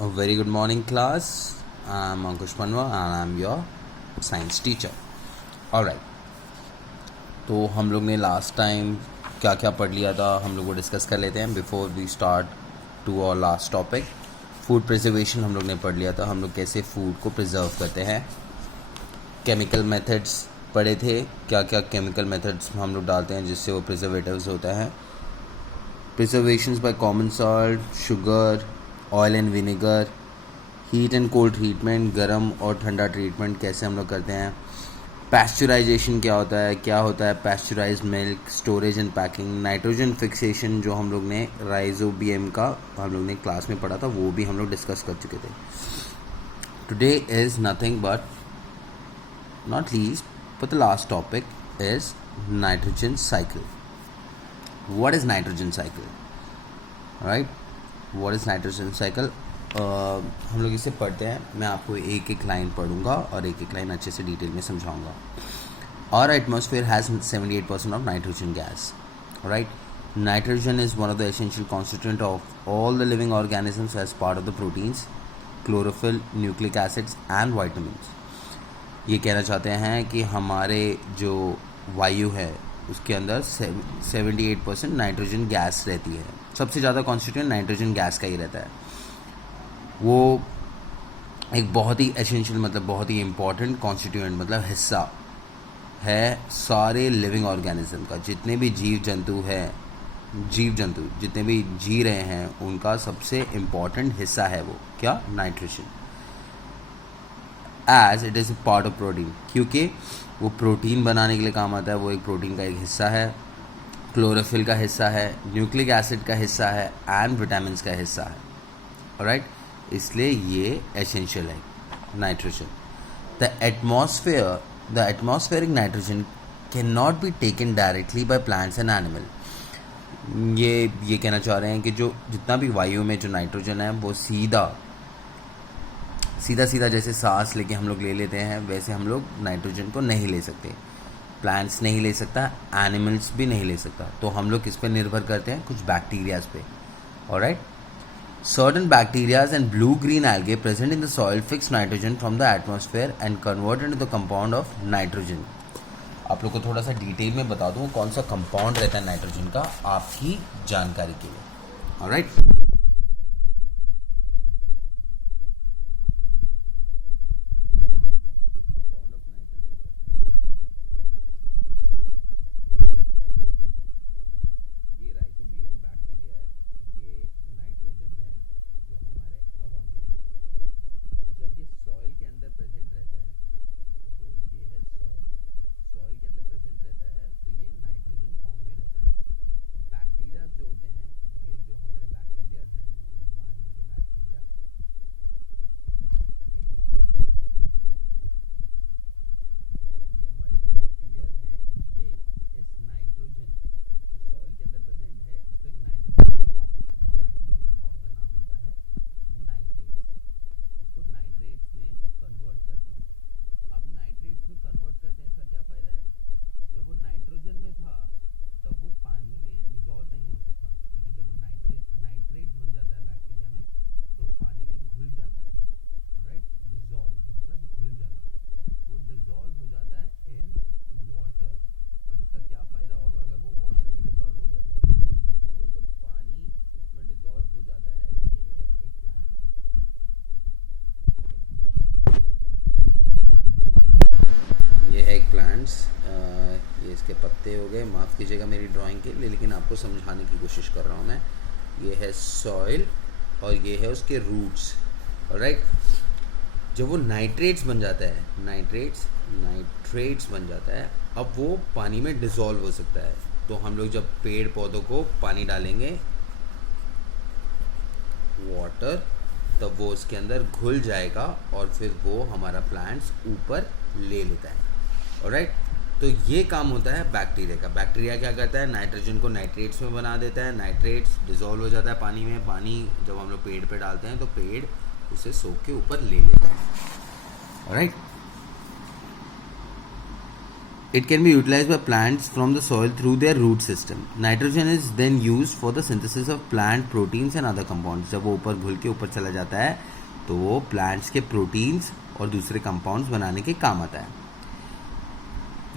A very good morning, class. I'm Ankush Panwa and I'm your science teacher. Alright, तो हम लोग ने last time क्या क्या पढ़ लिया था हम लोग वो डिस्कस कर लेते हैं before we start to our last topic. Food preservation हम लोग ने पढ़ लिया था. हम लोग कैसे फूड को प्रिजर्व करते हैं. केमिकल मेथड्स पढ़े थे, क्या क्या केमिकल मेथड्स हम लोग डालते हैं जिससे वो प्रिजर्वेटिव्स होते हैं. Preservations by common salt, sugar, oil and vinegar, heat and cold treatment, गर्म और ठंडा ट्रीटमेंट कैसे हम लोग करते हैं. पैस्चराइजेशन क्या होता है pasteurised milk, storage and packing, nitrogen fixation जो हम लोग ने राइजोबियम का हम लोग ने क्लास में पढ़ा था वो भी हम लोग डिस्कस कर चुके थे. Today is nothing but not least but the last topic is nitrogen cycle. What is nitrogen cycle? Right, what is nitrogen cycle? हम लोग इसे पढ़ते हैं. मैं आपको एक एक लाइन पढ़ूंगा और एक एक लाइन अच्छे से डिटेल में समझाऊंगा. Our atmosphere has 78% of nitrogen gas. Right, nitrogen is one of the essential constituent of all the living organisms as part of the proteins, chlorophyll, nucleic acids and vitamins. ये कहना चाहते हैं कि हमारे जो वायु है उसके अंदर 78% नाइट्रोजन गैस रहती है. सबसे ज़्यादा कॉन्स्टिट्यूएंट नाइट्रोजन गैस का ही रहता है. वो एक बहुत ही एसेंशियल मतलब बहुत ही इम्पॉर्टेंट कॉन्स्टिट्यूएंट मतलब हिस्सा है सारे लिविंग ऑर्गेनिज्म का. जितने भी जीव जंतु जितने भी जी रहे हैं उनका सबसे इम्पॉर्टेंट हिस्सा है वो क्या, nitrogen. As it is a part of protein, क्योंकि वो प्रोटीन बनाने के लिए काम आता है. वो एक प्रोटीन का एक हिस्सा है, क्लोरोफिल का हिस्सा है, न्यूक्लिक एसिड का हिस्सा है एंड विटामिन का हिस्सा है. राइट, इसलिए ये एसेंशियल है nitrogen. The atmospheric nitrogen can not be taken directly by plants and animal. ये कहना चाह रहे हैं कि जो जितना भी वायु में जो नाइट्रोजन है वो सीधा जैसे सांस लेके हम लोग ले लेते हैं वैसे हम लोग नाइट्रोजन को नहीं ले सकते. प्लांट्स नहीं ले सकता, एनिमल्स भी नहीं ले सकता. तो हम लोग किस पे निर्भर करते हैं, कुछ बैक्टीरियाज पे. Alright, certain bacterias and blue green algae present in the soil fix nitrogen from the atmosphere and convert into the compound of nitrogen. आप लोग को थोड़ा सा डिटेल में बता दूँ कौन सा कंपाउंड रहता है नाइट्रोजन का आपकी जानकारी के लिए. Alright, plants. ये इसके पत्ते हो गए, माफ़ कीजिएगा मेरी ड्राइंग के लिए लेकिन आपको समझाने की कोशिश कर रहा हूँ मैं. ये है सॉइल और ये है उसके रूट्स. राइट, जब वो नाइट्रेट्स बन जाता है नाइट्रेट्स बन जाता है अब वो पानी में डिसॉल्व हो सकता है. तो हम लोग जब पेड़ पौधों को पानी डालेंगे वाटर तब वो उसके अंदर घुल जाएगा और फिर वो हमारा प्लांट्स ऊपर ले लेता है. ऑलराइट, तो ये काम होता है बैक्टीरिया का. बैक्टीरिया क्या करता है, नाइट्रोजन को नाइट्रेट्स में बना देता है. नाइट्रेट्स डिसॉल्व हो जाता है पानी में. पानी जब हम लोग पेड़ पे डालते हैं तो पेड़ उसे सोख के ऊपर ले लेता है. Alright, It can be utilized by plants from the soil through their root system. Nitrogen is then used for the synthesis of plant proteins and other compounds. जब वो ऊपर घुल के ऊपर चला जाता है तो वो प्लांट्स के प्रोटीन्स और दूसरे कंपाउंड्स बनाने के काम आता है.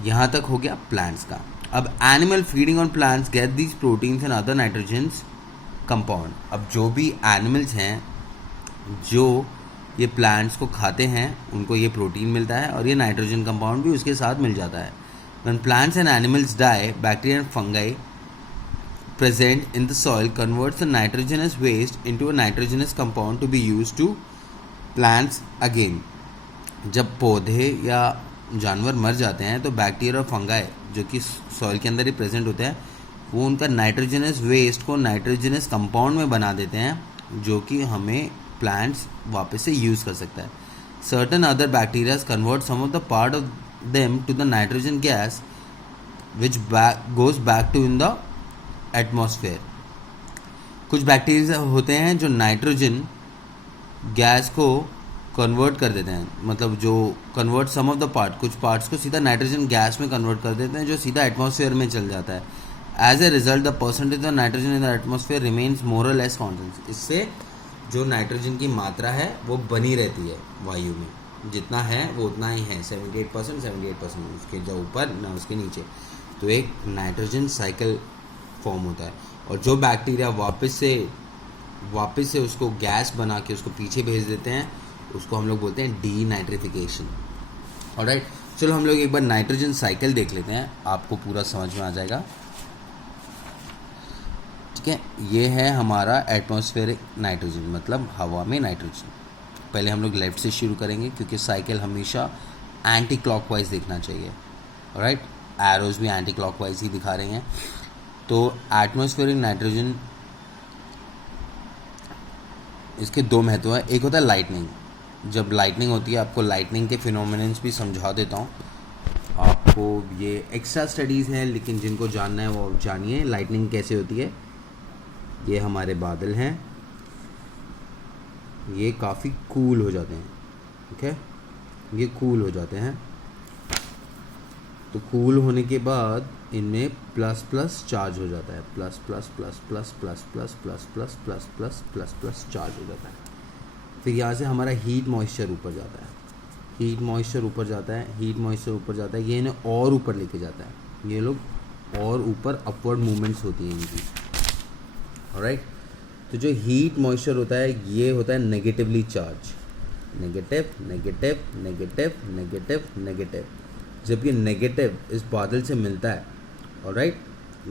यहाँ तक हो गया प्लांट्स का. अब animal feeding on plants get these proteins and other nitrogens compound. अब जो भी एनिमल्स हैं जो ये प्लांट्स को खाते हैं उनको ये प्रोटीन मिलता है और ये नाइट्रोजन कंपाउंड भी उसके साथ मिल जाता है. When plants and animals die, bacteria and fungi present in the soil converts the nitrogenous waste into a nitrogenous compound to be used to plants again. जब पौधे या जानवर मर जाते हैं तो बैक्टीरिया और फंगाई जो कि सॉइल के अंदर ही प्रेजेंट होते हैं वो उनका नाइट्रोजनस वेस्ट को नाइट्रोजनस कंपाउंड में बना देते हैं जो कि हमें प्लांट्स वापस से यूज़ कर सकता है. Certain other bacteria convert some of the part of them to the nitrogen gas which goes back to in the atmosphere. कुछ बैक्टीरिया होते हैं जो नाइट्रोजन गैस को कन्वर्ट कर देते हैं, मतलब जो convert some of the part, कुछ पार्ट्स को सीधा नाइट्रोजन गैस में कन्वर्ट कर देते हैं जो सीधा एटमॉस्फेयर में चल जाता है. As a result the percentage of nitrogen in the atmosphere remains more or less constant. इससे जो नाइट्रोजन की मात्रा है वो बनी रहती है वायु में, जितना है वो उतना ही है, 78%, उसके जो ऊपर ना उसके नीचे. तो एक नाइट्रोजन साइकिल फॉर्म होता है और जो बैक्टीरिया वापस से उसको गैस बना के उसको पीछे भेज देते हैं उसको हम लोग बोलते हैं डीनाइट्रिफिकेशन. ऑलराइट, चलो हम लोग एक बार नाइट्रोजन साइकिल देख लेते हैं, आपको पूरा समझ में आ जाएगा. ठीक है, ये है हमारा एटमॉस्फेरिक नाइट्रोजन, मतलब हवा में नाइट्रोजन. पहले हम लोग लेफ्ट से शुरू करेंगे क्योंकि साइकिल हमेशा एंटी क्लॉकवाइज देखना चाहिए. राइट, एरोज भी एंटी क्लॉकवाइज ही दिखा रहे हैं. तो एटमॉस्फेरिक नाइट्रोजन, इसके दो महत्व हैं. एक होता है लाइटनिंग. जब लाइटनिंग होती है, आपको लाइटनिंग के फिनोमिनन्स भी समझा देता हूँ. आपको ये एक्स्ट्रा स्टडीज़ हैं लेकिन जिनको जानना है वो जानिए लाइटनिंग कैसे होती है. ये हमारे बादल हैं, ये काफ़ी कूल हो जाते हैं. ठीक है, ये कूल हो जाते हैं. तो कूल होने के बाद इनमें प्लस प्लस चार्ज हो जाता है, plus plus plus plus plus plus plus plus plus plus plus plus charge हो जाता है. फिर यहाँ से हमारा हीट मॉइस्चर ऊपर जाता है, हीट मॉइस्चर ऊपर जाता है, हीट मॉइस्चर ऊपर जाता है. ये इन्हें और ऊपर लेके जाता है, ये लोग और ऊपर अपवर्ड मूवमेंट्स होती हैं इनकी. ऑलराइट, तो जो हीट मॉइस्चर होता है ये होता है negatively charge, negative negative negative negative negative. जब ये नेगेटिव इस बादल से मिलता है, ऑलराइट,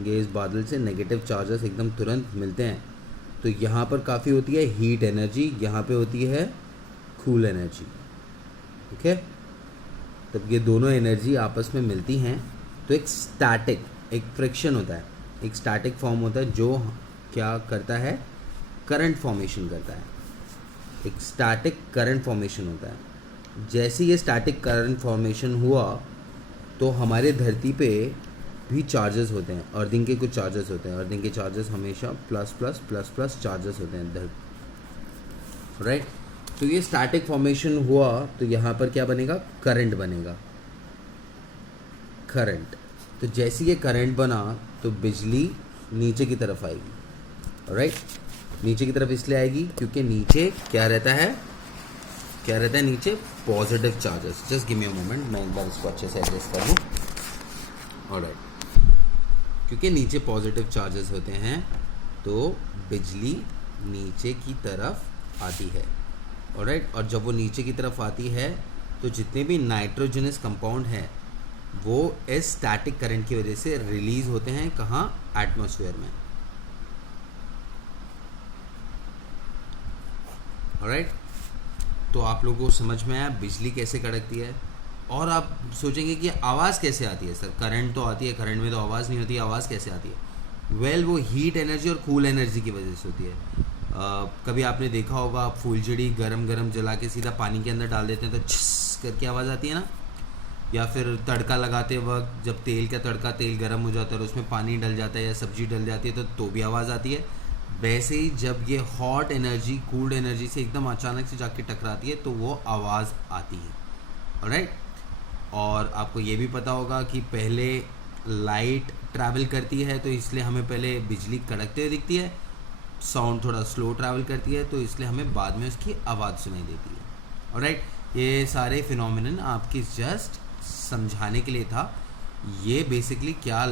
ये इस बादल से नेगेटिव चार्जेस एकदम तुरंत मिलते हैं तो यहाँ पर काफ़ी होती है हीट एनर्जी, यहाँ पे होती है कूल एनर्जी. ठीक है, तब ये दोनों एनर्जी आपस में मिलती हैं तो एक स्टैटिक, एक फ्रिक्शन होता है, एक स्टैटिक फॉर्म होता है जो क्या करता है, करंट फॉर्मेशन करता है. एक स्टैटिक करंट फॉर्मेशन होता है. जैसे ये स्टैटिक करंट फॉर्मेशन हुआ तो हमारे धरती पे भी चार्जेस होते हैं, अर्थिंग के कुछ चार्जेस होते हैं. अर्थिंग के चार्जेस हमेशा plus plus plus plus charges होते हैं. राइट, तो ये स्टैटिक फॉर्मेशन हुआ तो यहाँ पर क्या बनेगा, करंट बनेगा, करंट. तो जैसे ये करंट बना तो बिजली नीचे की तरफ आएगी. राइट, नीचे की तरफ इसलिए आएगी क्योंकि नीचे क्या रहता है, क्या रहता है नीचे, positive charges. Just give me a moment, मैं एक बार इसको अच्छे से एडजस्ट कर लूँ. ऑलराइट, क्योंकि नीचे पॉजिटिव चार्जेस होते हैं तो बिजली नीचे की तरफ आती है. ऑलराइट, और जब वो नीचे की तरफ आती है तो जितने भी नाइट्रोजनस कंपाउंड हैं वो इस स्टैटिक करंट की वजह से रिलीज होते हैं. कहाँ, एटमॉस्फेयर में. ऑलराइट, तो आप लोगों को समझ में आया बिजली कैसे कड़कती है. और आप सोचेंगे कि आवाज़ कैसे आती है सर, करंट तो आती है, करंट में तो आवाज़ नहीं होती, आवाज़ कैसे आती है. वेल, वो हीट एनर्जी और कूल एनर्जी की वजह से होती है. कभी आपने देखा होगा, आप फूलझड़ी गरम गरम जला के सीधा पानी के अंदर डाल देते हैं तो छिस करके आवाज़ आती है ना. या फिर तड़का लगाते वक्त जब तेल का तड़का, तेल गर्म हो जाता है और उसमें पानी डल जाता है या सब्जी डल जाती है तो भी आवाज़ आती है. वैसे ही जब ये हॉट एनर्जी कूल्ड एनर्जी से एकदम अचानक से जाके टकराती है तो वो आवाज़ आती है. ऑलराइट, और आपको ये भी पता होगा कि पहले लाइट ट्रैवल करती है तो इसलिए हमें पहले बिजली कड़कते हुए दिखती है, साउंड थोड़ा स्लो ट्रैवल करती है तो इसलिए हमें बाद में उसकी आवाज़ सुनाई देती है। ऑलराइट, ये सारे फिनोमिनन आपकी जस्ट समझाने के लिए था। ये बेसिकली क्या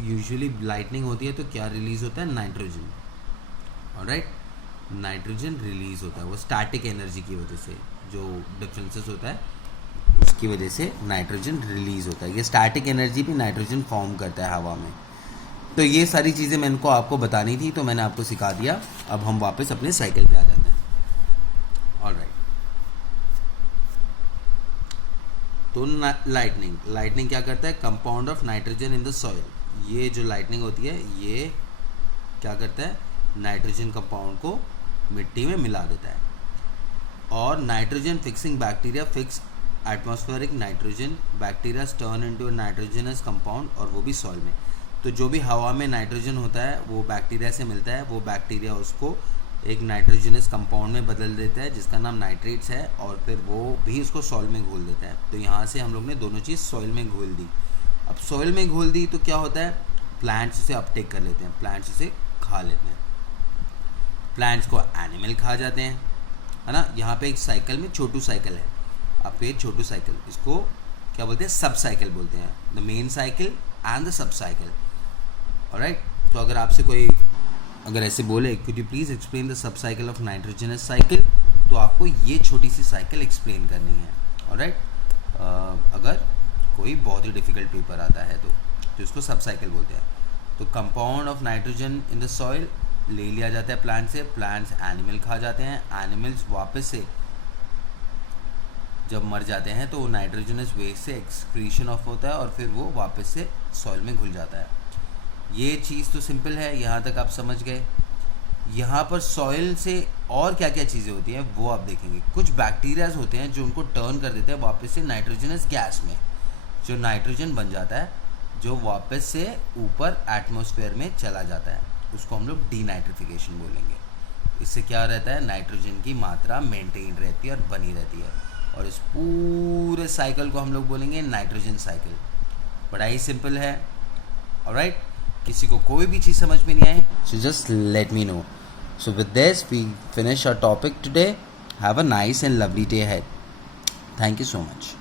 यूजुअली लाइटनिंग होती है तो क्या रिलीज़ होता है, नाइट्रोजन। ऑलराइट, नाइट्रोजन रिलीज़ होता है, वो स्टैटिक एनर्जी की वजह से जो डिफरेंसेस होता है उसकी वजह से नाइट्रोजन रिलीज़ होता है। ये स्टैटिक एनर्जी भी नाइट्रोजन फॉर्म करता है हवा में। तो ये सारी चीज़ें मैंने को आपको बतानी थी तो मैंने आपको सिखा दिया। अब हम वापस अपने साइकिल पे आ जाते हैं। ऑलराइट, तो लाइटनिंग क्या करता है, compound of nitrogen in the soil. ये जो लाइटनिंग होती है ये क्या करता है, नाइट्रोजन कंपाउंड को मिट्टी में मिला देता है। और nitrogen fixing bacteria fix atmospheric nitrogen bacteria turn into nitrogenous compound, और वो भी सॉइल में। तो जो भी हवा में नाइट्रोजन होता है वो बैक्टीरिया से मिलता है, वो बैक्टीरिया उसको एक नाइट्रोजनस कंपाउंड में बदल देता है जिसका नाम नाइट्रेट्स है, और फिर वो भी उसको सॉइल में घोल देता है। तो यहाँ से हम लोग ने दोनों चीज़ सॉइल में घोल दी। अब सॉइल में घोल दी तो क्या होता है, प्लांट्स उसे अपटेक कर लेते हैं, प्लांट्स उसे खा लेते हैं, प्लांट्स को एनिमल खा जाते हैं, है ना। यहाँ पे एक साइकिल में छोटू साइकिल है, आप ये छोटू साइकिल, इसको क्या बोलते हैं, सब साइकिल बोलते हैं, the main cycle and the sub cycle. Alright, तो अगर आपसे कोई अगर ऐसे बोले could you please explain the sub cycle of nitrogenous cycle, तो आपको ये छोटी सी साइकिल एक्सप्लेन करनी है। ऑलराइट, अगर कोई बहुत ही डिफिकल्ट पेपर आता है तो इसको सब साइकिल बोलते हैं। तो compound of nitrogen in the soil ले लिया जाता है प्लांट से, प्लांट्स एनिमल खा जाते हैं, एनिमल्स वापस से जब मर जाते हैं तो वो नाइट्रोजनस वेस्ट से एक्सक्रीशन ऑफ होता है और फिर वो वापस से सॉइल में घुल जाता है। ये चीज़ तो सिंपल है, यहाँ तक आप समझ गए। यहाँ पर सॉइल से और क्या क्या चीज़ें होती हैं वो आप देखेंगे। कुछ बैक्टीरियाज होते हैं जो उनको टर्न कर देते हैं वापस से नाइट्रोजनस गैस में, जो नाइट्रोजन बन जाता है, जो वापस से ऊपर एटमॉस्फेयर में चला जाता है, उसको हम लोग डीनाइट्रिफिकेशन बोलेंगे। इससे क्या रहता है, नाइट्रोजन की मात्रा मेंटेन रहती है और बनी रहती है, और इस पूरे साइकिल को हम लोग बोलेंगे नाइट्रोजन साइकिल। बड़ा ही सिंपल है। ऑलराइट, किसी को कोई भी चीज़ समझ में नहीं आए, so just let me know. So with this we finish our topic today. Have a nice and lovely day ahead. Thank you so much.